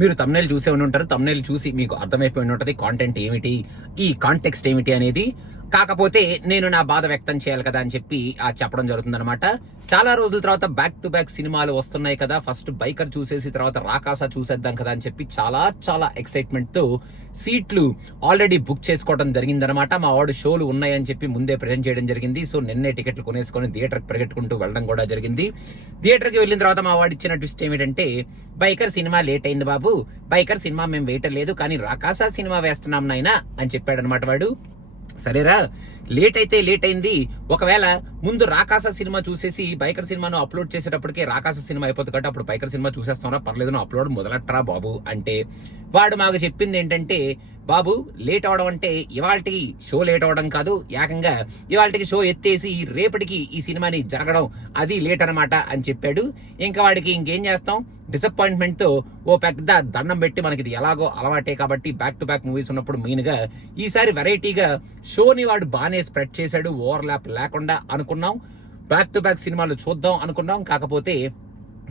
మీరు తమ్నైల్ చూసే ఉండి ఉంటారు. తమ్నైల్ చూసి మీకు అర్థమైపోయి ఉంటుంది కాంటెంట్ ఏమిటి, ఈ కాంటెక్స్ట్ ఏమిటి అనేది. కాకపోతే నేను నా బాధ వ్యక్తం చేయాలి కదా అని చెప్పి చెప్పడం జరుగుతుంది అనమాట. చాలా రోజుల తర్వాత బ్యాక్ టు బ్యాక్ సినిమాలు వస్తున్నాయి కదా, ఫస్ట్ బైకర్ చూసేసి తర్వాత రాకాస చూసేద్దాం కదా అని చెప్పి చాలా ఎక్సైట్మెంట్ తో సీట్లు ఆల్రెడీ బుక్ చేసుకోవడం జరిగిందనమాట. మా వాడు షోలు ఉన్నాయని చెప్పి ముందే ప్రెజెంట్ చేయడం జరిగింది. సో నిన్నే టికెట్లు కొనేసుకొని థియేటర్కి పరిగెట్టుకుంటూ వెళ్ళడం కూడా జరిగింది. థియేటర్కి వెళ్ళిన తర్వాత మా వాడు ఇచ్చిన ట్విస్ట్ ఏమిటంటే, బైకర్ సినిమా లేట్ అయింది బాబు, బైకర్ సినిమా మేము వేయటం లేదు కానీ రాకాస సినిమా వేస్తున్నాం నాయనా అని చెప్పాడు అనమాట వాడు. సరేరా, లేట్ అయితే లేట్ అయింది, ఒకవేళ ముందు రాకాస సినిమా చూసేసి బైకర్ సినిమాను అప్లోడ్ చేసేటప్పటికే రాకాస సినిమా అయిపోతుంది కాబట్టి అప్పుడు బైకర్ సినిమా చూసేస్తాంరా, పర్లేదు నువ్వు అప్లోడ్ మొదలెట్టరా బాబు అంటే, వాడు మాకు చెప్పింది ఏంటంటే, బాబు లేట్ అవడం అంటే ఇవాళకి షో లేట్ అవడం కాదు, ఏకంగా ఇవాళకి షో ఎత్తేసి రేపటికి ఈ సినిమాని జరగడం, అది లేట్ అనమాట అని చెప్పాడు. ఇంకా వాడికి ఇంకేం చేస్తాం, డిసప్పాయింట్మెంట్ తో ఓ పెద్ద దండం పెట్టి, మనకి ఇది ఎలాగో అలవాటే కాబట్టి బ్యాక్ టు బ్యాక్ మూవీస్ ఉన్నప్పుడు మెయిన్ గా ఈసారి వెరైటీగా షోని వాడు బాగానే స్ప్రెడ్ చేశాడు, ఓవర్లాప్ లేకుండా అనుకున్నాం. బ్యాక్ టు బ్యాక్ సినిమాలు చూద్దాం అనుకున్నాం, కాకపోతే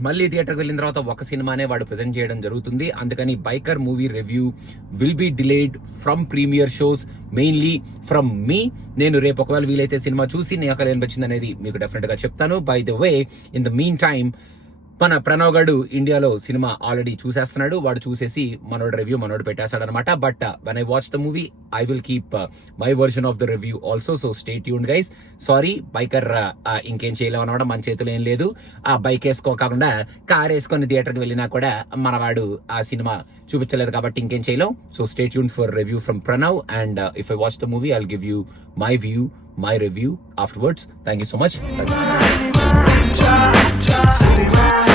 మళ్ళీ థియేటర్కి వెళ్ళిన తర్వాత ఒక సినిమానే వాడు ప్రెజెంట్ చేయడం జరుగుతుంది. అందుకని biker movie review will be delayed from premiere shows, mainly from me. నేను రేపు ఒకవేళ వీలైతే సినిమా చూసి నాకు అనిపించింది అనేది మీకు డెఫినెట్ గా చెప్తాను. By the way, in the mean time మన ప్రణవ్ గడు ఇండియాలో సినిమా ఆల్రెడీ చూసేస్తున్నాడు. వాడు చూసేసి మనోడు రివ్యూ పెట్టేస్తాడు అనమాట. But when I watch the movie I will keep my version of the review also. So stay tuned guys. Sorry, biker ఇంకేం చేయలేము అనమాట, మన చేతులు ఏం లేదు. ఆ బైక్ వేసుకోకుండా కార్ వేసుకొని థియేటర్కి వెళ్ళినా కూడా మనవాడు ఆ సినిమా చూపించలేదు కాబట్టి ఇంకేం చేయలేం. So stay tune for review from Pranav. And if I watch the movie I will give you my view, my review afterwards. Thank you so much. Bye.